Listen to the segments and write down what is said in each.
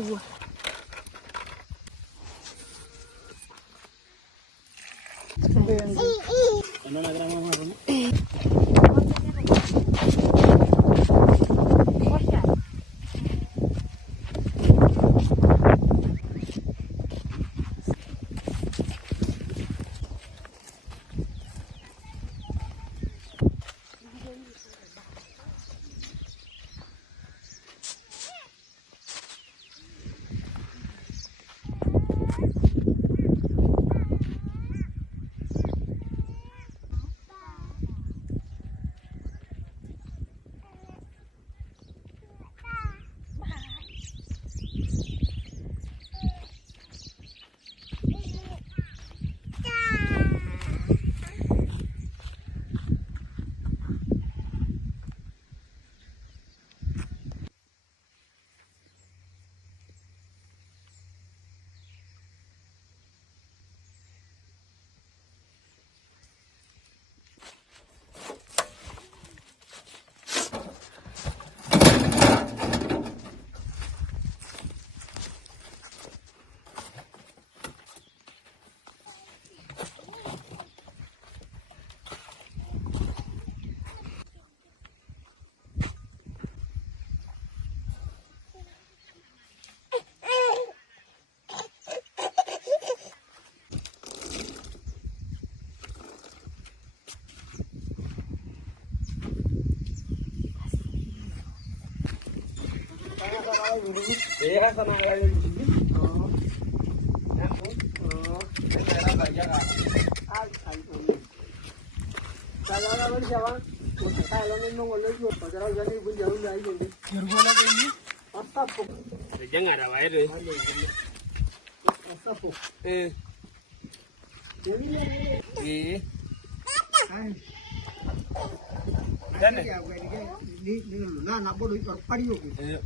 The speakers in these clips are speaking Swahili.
nhiều.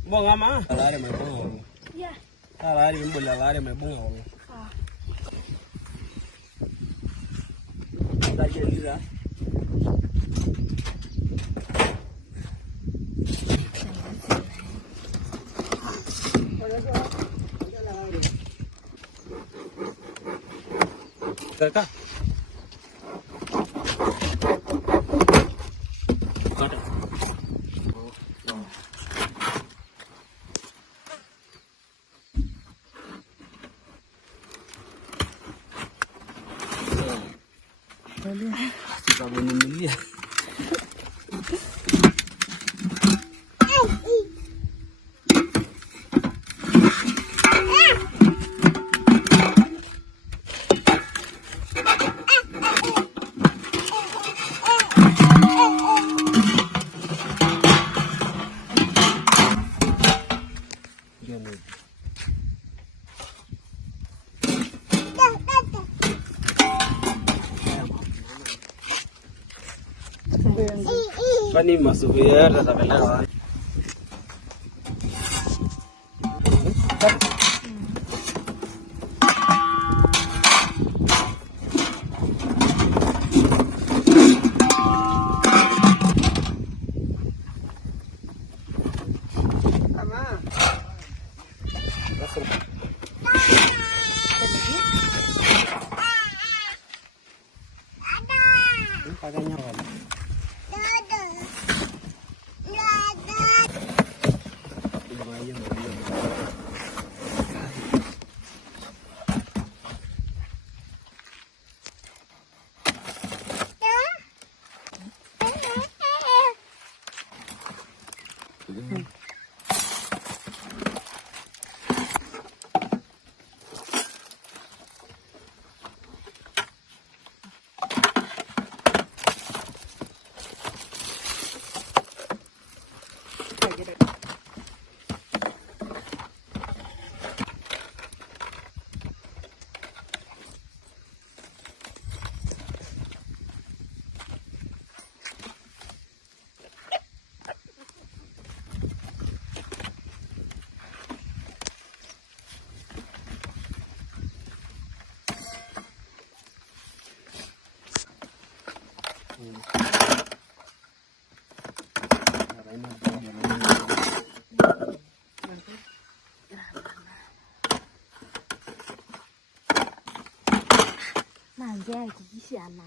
Bunga mah? Lari mai bunga. Iya. Lari membela lari mai bunga. Lagi lira. Kakak. Suka beli ya. Pani masuk ya, rasa benar. Naongea kijishana.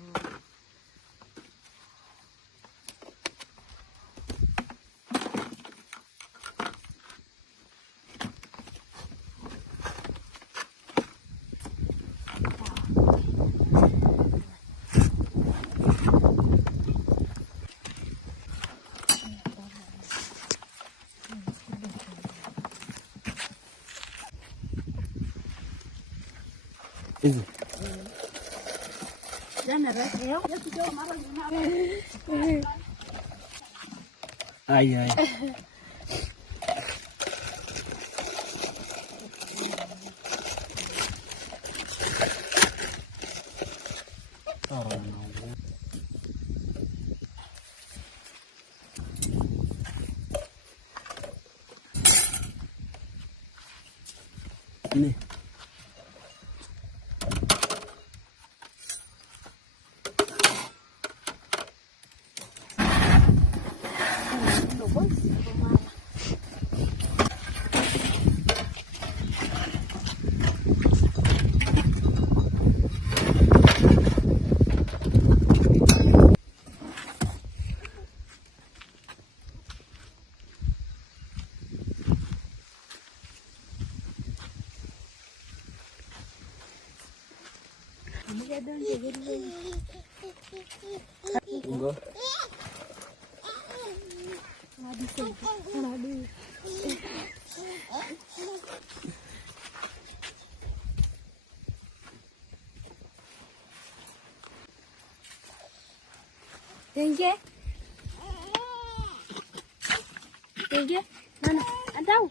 Hizi. Jana rasio. Ai ai. Ini. Enggak. Tenge. Tenge. Mana? Antau.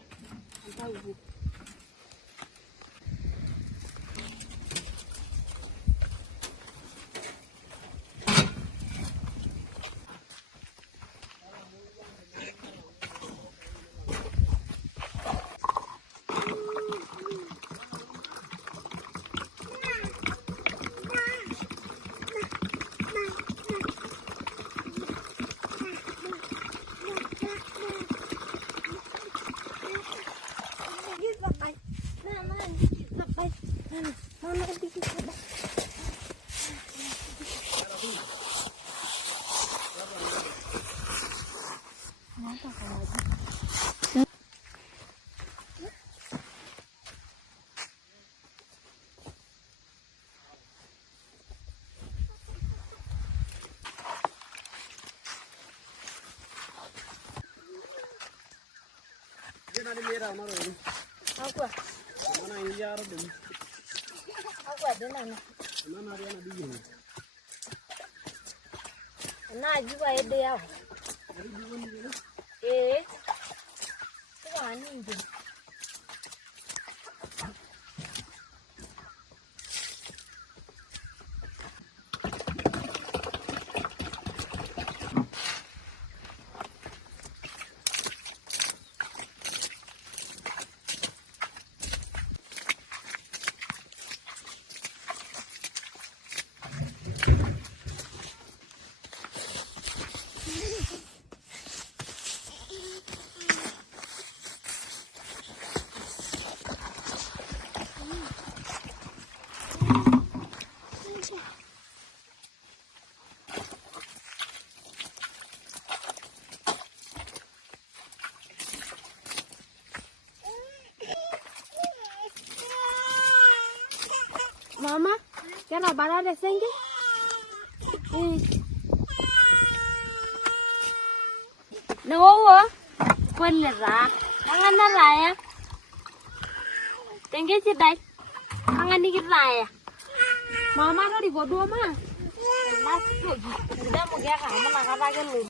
Antau. Ini merah mana ini? Apa? Mana ini jarang deh. Apa ada nana? Mana ada yang di sini? Nah juga ada ya. Itu anjing. Mama, kena bala de senge? Nawawa, kwani ra? Angana raya. Tenge chidai. Angani kiraya. Mama ro di bodo ma. Mas togi. Nda mo gya ka mana kata ke lu.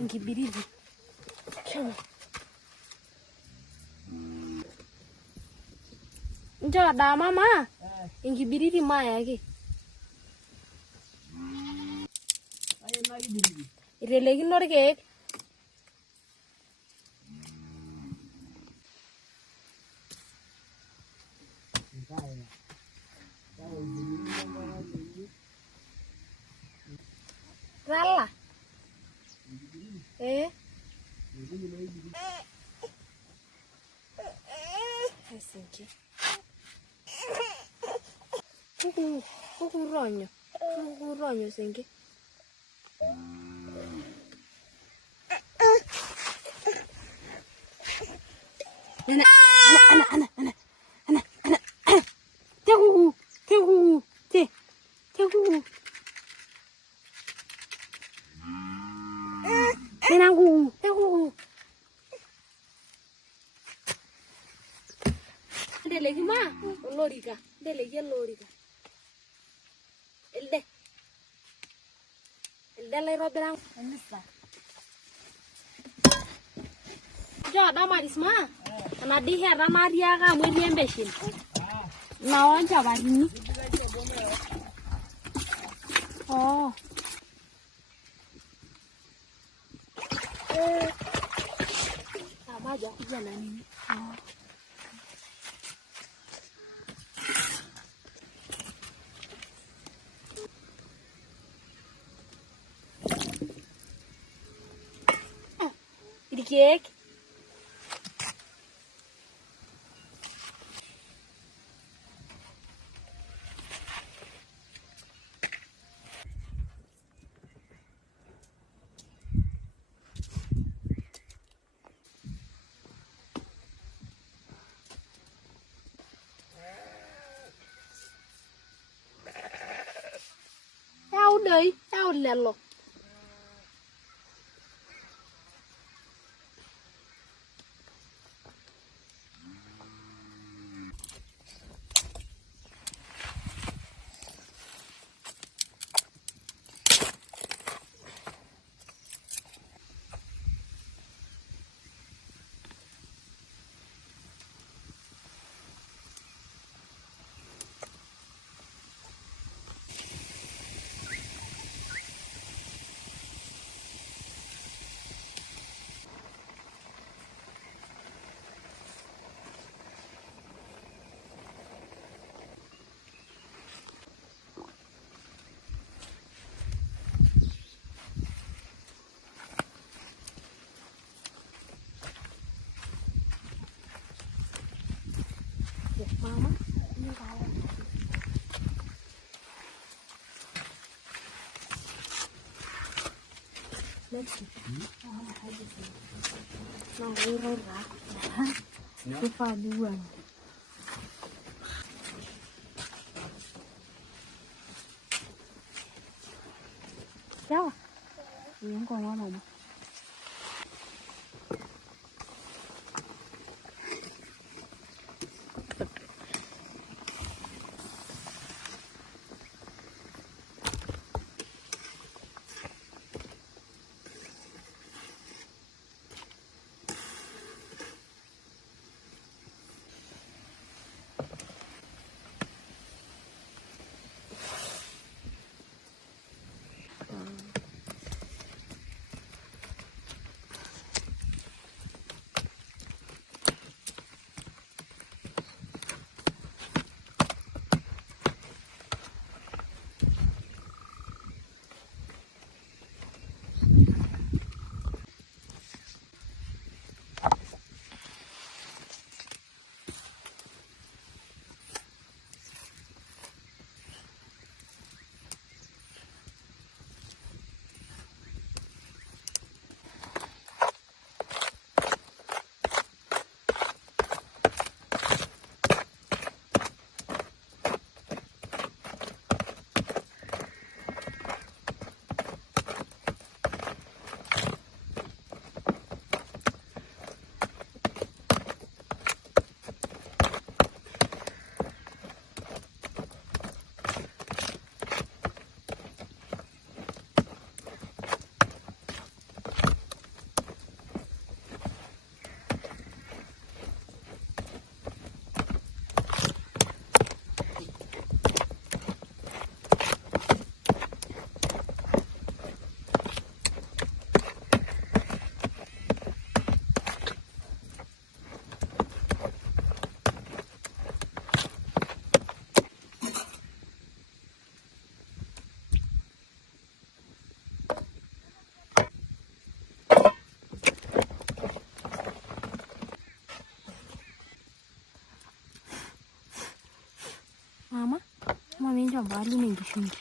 Nkibiriti. Njoo daa mama. Nkibiriti mayaki. Itelekino irkeek. Rala. Asenke. Kukuronyo. Kukuronyo senke. Ana. Tegu. Tenangu. Ndeleki ma, olorika. Ndeleki olorika. Elde laitobira enisa. Njoo damaris ma. Anadihe tamatiaka amu etii embeshen. Nao nchapatini. Oh. Amaja kuja na nini? Oh. Irkeek. Yau lelo. Mama, ini kalau lagi, nangurah, kepaduan. Siapa? Ini kau ngomong. mbali ni ngishungi.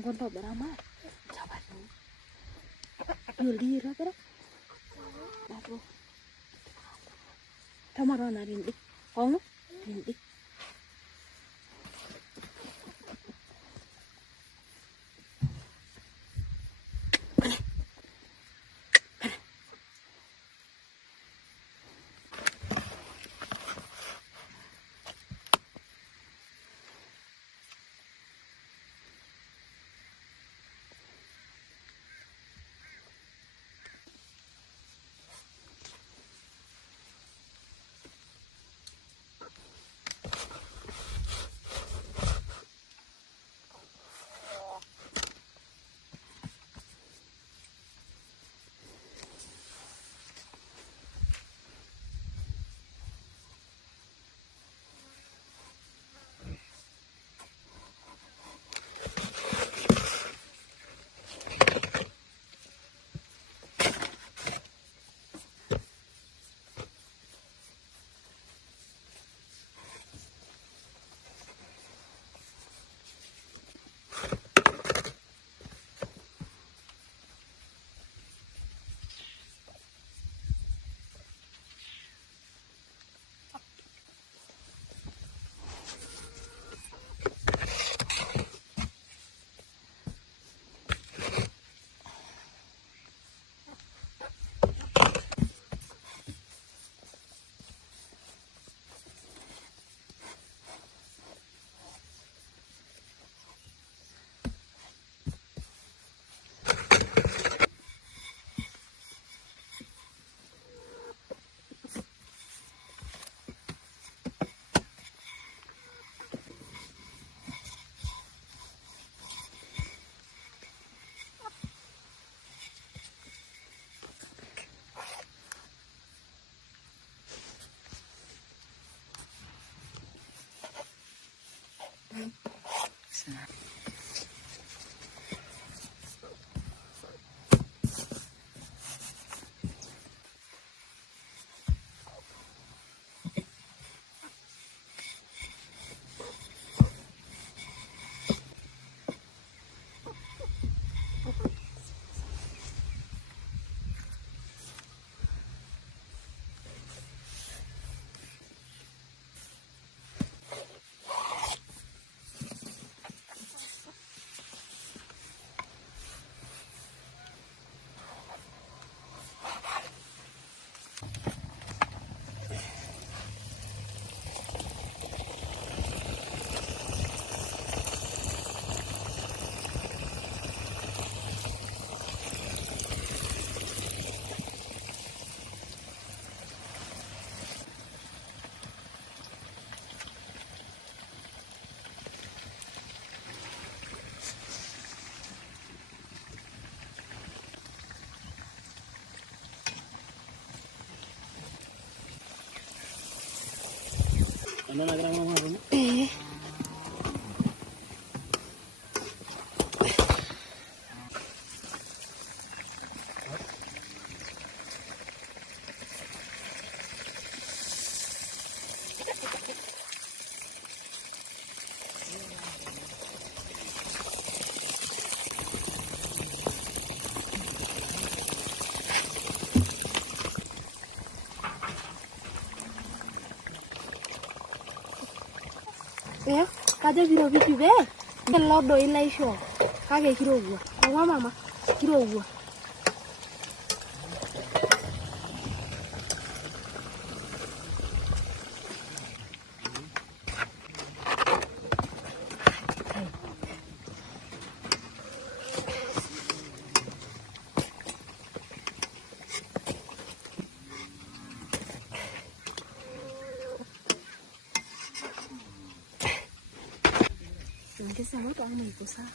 Ngonto berama, sahabat. Yuli berapa? Baru. Tamarana rindik, kamu rindik. Ano na grama mo rin? Ya, kaja biro vipi be? Lodo ila isho. Kage kirogwa. Mama mama, kirogwa. Ningesema tu ama iko sawa.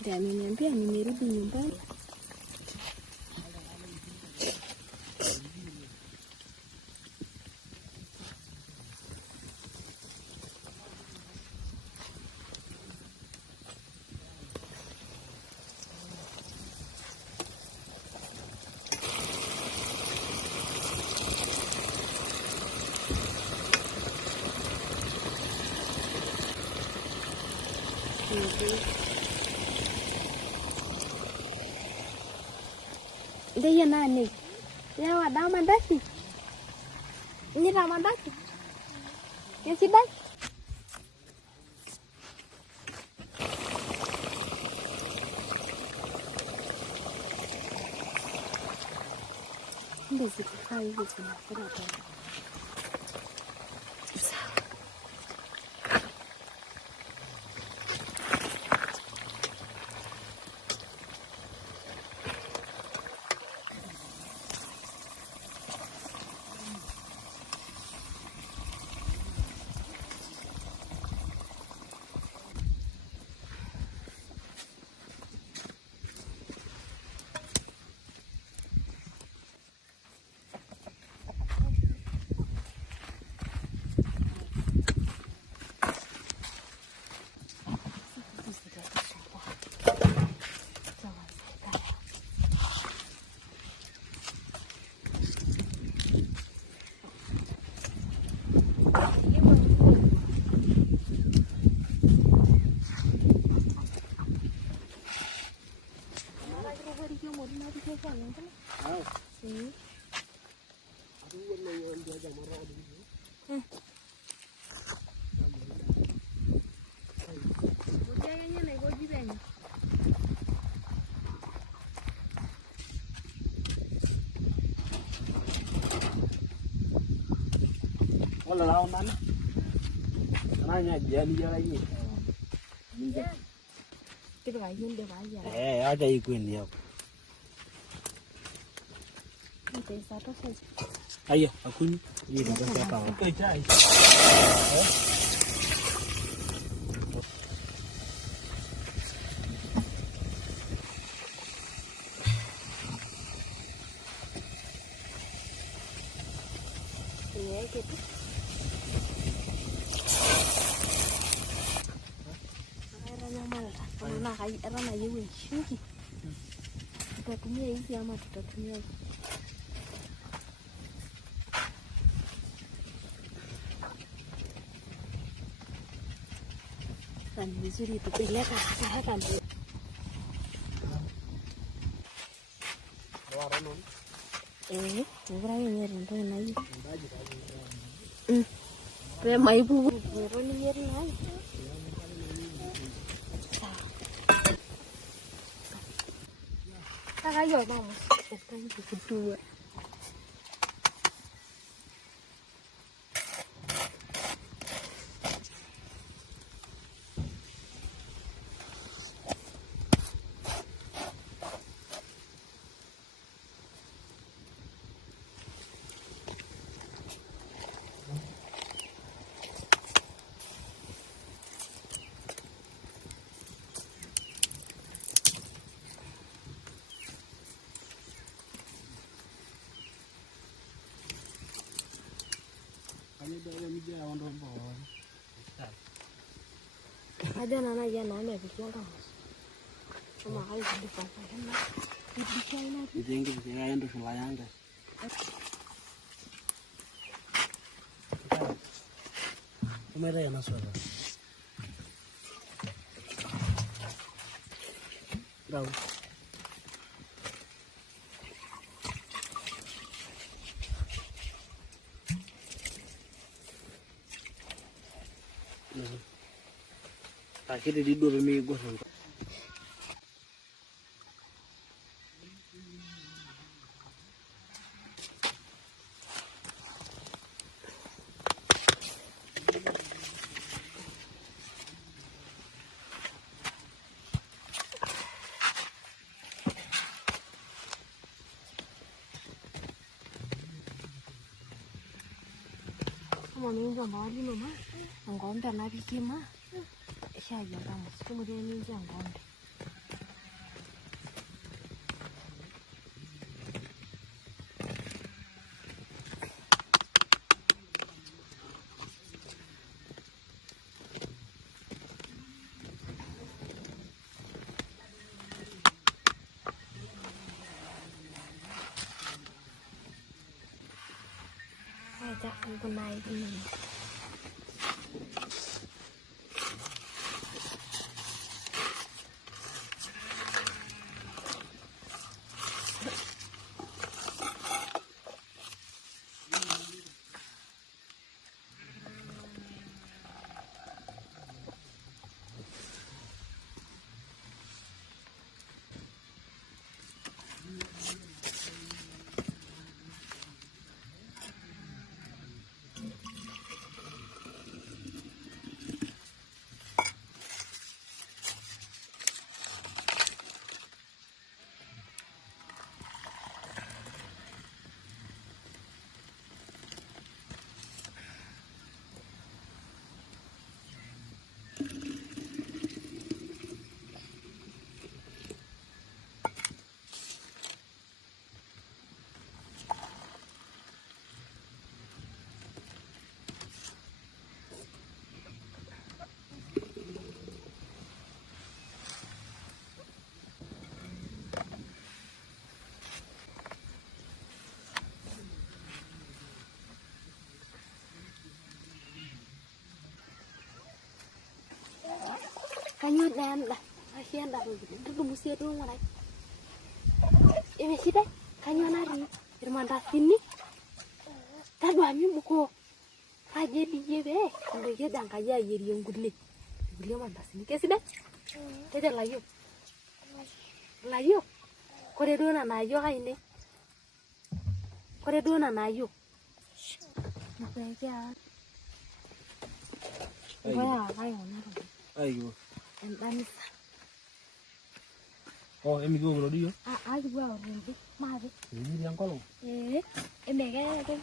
Ndio ameniambia nimerudi nyumbani. Dia nani? Ya ada mandaki. Ini ramadaki. Ya sidai. Ndio sikai hivi tunafura tena. Wala lao mana? Nanya jadi lagi. Cái bài nhân được bài giờ. Ada ikuin dia. Nanti satu saja. Ayo, aku ini di siapa? Kerja. kiti. Era nayieu enkishuki. Tutatumia hizi ama tutatumia hizi? Ni vizuri tupeleka hata mbele. Ngira yenyewe ndio na hiyo. Pe maibu ndio ni yeri na hiyo. Saka hiyo vamos. Está en tu futuro. Ada nana ya nana bikin kan. Cuma kali di depan sana. Di sana. Dijengi yang itu selayang deh. Kamera ya naswala. Tahu. Akhirnya di 2 minggu sampai. Mama minta mali mama. Ngombe anapiki ma. Shaji kama siku ndio minta ngombe. Ajak kunai ini. Kanyu dan dah, kasihan dah begitu. Itu musia dulu mana? Ini sih deh, kanyu nari. Firman sini, tak banyak buku. Kaji dia be, mereka dah kaji jadi yang gule. Gule mana sini? Kesi deh, kita layu, layu. Kore dua nana ayo kah ini? Kore dua nana ayo. Mereka, gua ayo nari. Ayo. Empanisa. Oh, emi gua kalau dia. Ayo gua orang itu, mari. Ini yang kalau. Emi kan ada.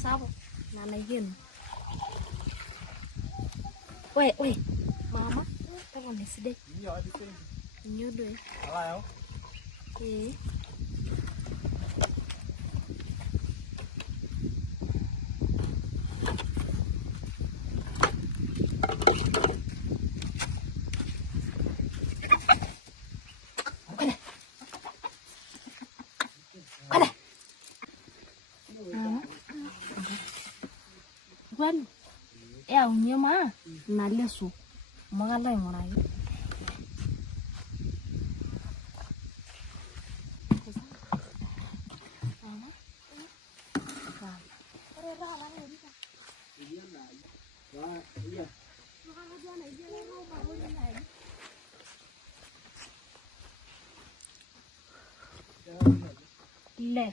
sabuk nanayen. Wait, mama, tama ni sidai. Nyodo eh. Hello. Eh. Gwen, unyema na leso magala ngorage. Le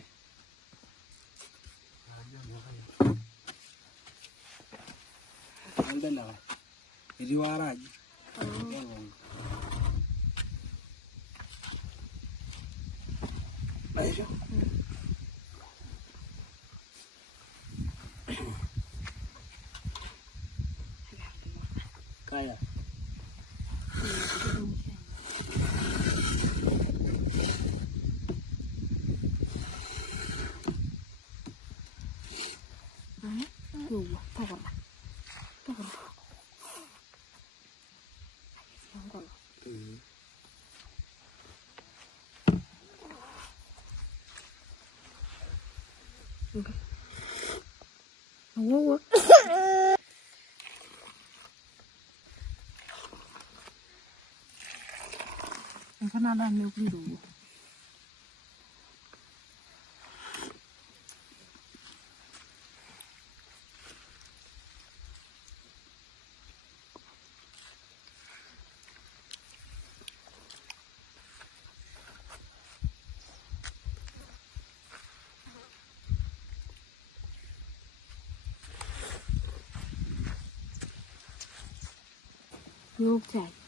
Anda lah. Jadi waraj. Ayo. Kaya. Wow. Kan ada milk dulu. Milk chai.